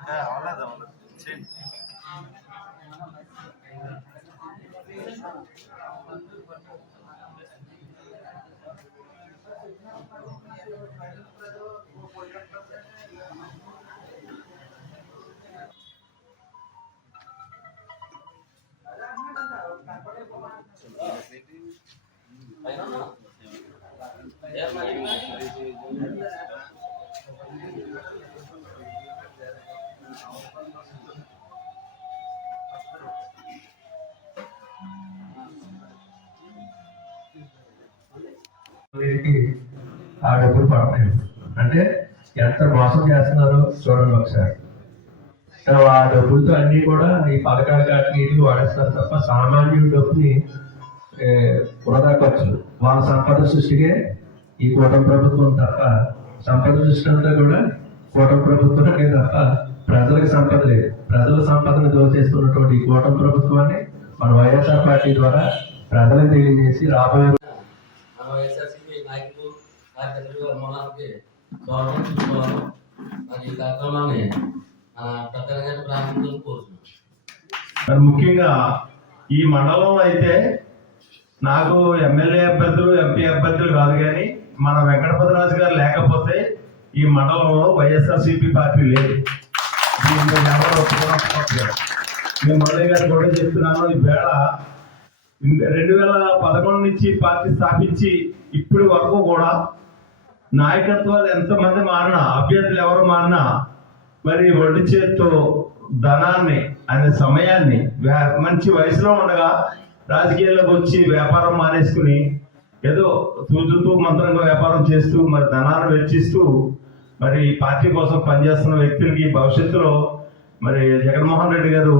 হ্যাঁ আলাদা আলাদা ఆ డబ్బులు పడతాయి. అంటే ఎంత మోసం చేస్తున్నారో చూడండి ఒకసారి. ఆ డబ్బులతో అన్ని కూడా ఈ పథకాలు కాటికి వీటికి వాడేస్తారు తప్ప సామాన్యుడి డబ్బుని ఏ, వృధా ఖర్చులు వాళ్ళ సంపద సృష్టికే ఈ కూటమి ప్రభుత్వం తప్ప సంపద సృష్టి అంతా కూడా కూటమి ప్రభుత్వమే తప్ప ప్రజలకు సంపద లేదు. ప్రజల సంపదను దోచేస్తున్నటువంటి ఈ కూటమి ప్రభుత్వాన్ని మన వైఎస్ఆర్ పార్టీ ద్వారా ప్రజలకు తెలియజేసి రాబోయే కార్యకర్తలు మరి ఈ కార్యక్రమాన్ని ప్రారంభించాలని ముఖ్యంగా ఈ మండలంలో అయితే నాకు ఎమ్మెల్యే అభ్యర్థులు ఎంపీ అభ్యర్థులు కాదు కానీ మన వెంకటపతిరాజు గారు లేకపోతే ఈ మండలంలో వైఎస్ఆర్సీపీ పార్టీ లేదు. నేను మురళి గారు కూడా చెప్తున్నాను ఈ వేళ రెండు వేల పదకొండు నుంచి పార్టీ స్థాపించి ఇప్పటి వరకు కూడా నాయకత్వాలు ఎంతమంది మారినా అభ్యర్థులు ఎవరు మారినా మరి ఒడ్డు చేత్తో ధనాన్ని అనే సమయాన్ని వ్యా- మంచి వయసులో ఉండగా రాజకీయాల్లోకి వచ్చి వ్యాపారం మానేసుకుని ఏదో తూచుతూ మంత్రంగా వ్యాపారం చేస్తూ మరి ధనాన్ని వెచ్చిస్తూ మరి పార్టీ కోసం పనిచేస్తున్న వ్యక్తులకి భవిష్యత్తులో మరి జగన్మోహన్ రెడ్డి గారు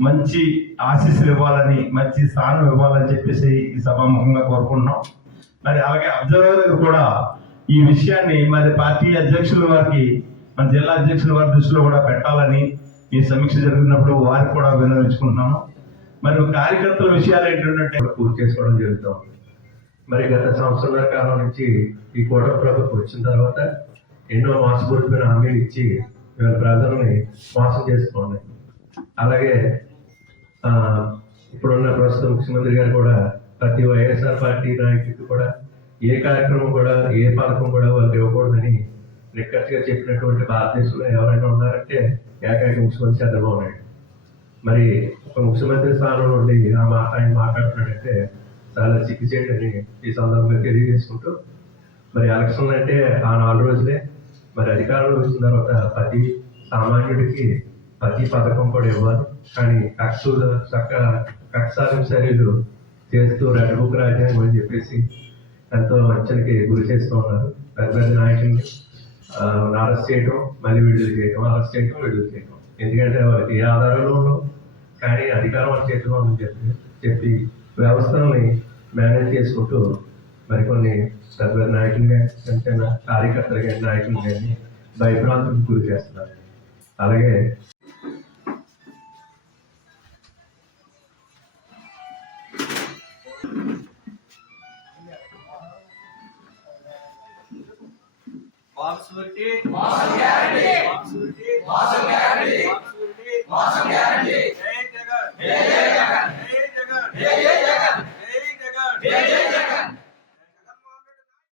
మంచి ఆశీస్సులు ఇవ్వాలని మంచి స్థానం ఇవ్వాలని చెప్పేసి ఈ సభాముఖంగా కోరుకుంటున్నాం. మరి అలాగే అబ్జర్వర్ గారు కూడా ఈ విషయాన్ని మరి పార్టీ అధ్యక్షుల వారికి మన జిల్లా అధ్యక్షుల వారి దృష్టిలో కూడా పెట్టాలని ఈ సమీక్ష జరిగినప్పుడు వారికి కూడా విన్నవించుకుంటున్నాము. మరి కార్యకర్తల విషయాలు ఏంటంటే పూర్తి చేసుకోవడం జరుగుతాం మరి గత సంవత్సరాల కాలం నుంచి ఈ కూటమి ప్రభుత్వం వచ్చిన తర్వాత ఎన్నో మోసపూరితమైన హామీలు ఇచ్చి ఇవాళ ప్రజల్ని మోసం చేసుకోండి అలాగే ఇప్పుడున్న ప్రస్తుత ముఖ్యమంత్రి గారు కూడా ప్రతి వైఎస్ఆర్ పార్టీ నాయకుడికి కూడా ఏ కార్యక్రమం కూడా ఏ పథకం కూడా వాళ్ళకి ఇవ్వకూడదని నిక్కచ్చిగా చెప్పినటువంటి భారతదేశంలో ఎవరైనా ఉన్నారంటే ఏకైక ముఖ్యమంత్రి చంద్రబాబు నాయుడు. మరి ఒక ముఖ్యమంత్రి స్థానం నుండి ఆ మాట ఆయన మాట్లాడుతున్నాడంటే చాలా సిగ్గుచేటని ఈ సందర్భంగా తెలియజేసుకుంటూ మరి ఎలక్షన్ అంటే ఆ నాలుగు రోజులే. మరి అధికారంలో వచ్చిన తర్వాత ప్రతి సామాన్యుడికి ప్రతి పథకం కూడా ఇవ్వాలి. కానీ కక్షలు చక్క కక్షాలం చర్యలు చేస్తూ రెడ్ బుక్ రాజ్యాంగం అని చెప్పేసి ఎంతో వంచనకి గురి చేస్తూ ఉన్నారు. పెద్ద పెద్ద నాయకుల్ని అరెస్ట్ చేయటం మళ్ళీ విడుదల చేయటం అరెస్ట్ చేయటం విడుదల చేయటం. ఎందుకంటే వాళ్ళకి ఏ ఆధారాలు ఉండవు. కానీ అధికారం వాళ్ళ చేతిలో ఉందని చెప్పి చెప్పి వ్యవస్థల్ని మేనేజ్ చేసుకుంటూ మరికొన్ని పెద్ద పెద్ద నాయకులు కానీ చిన్న చిన్న కార్యకర్తలు కానీ నాయకులు కానీ భయభ్రాంతులకు గురి చేస్తున్నారు. అలాగే మాసం గ్యారంటీ మాసం గ్యారంటీ మాసం గ్యారంటీ మాసం గ్యారంటీ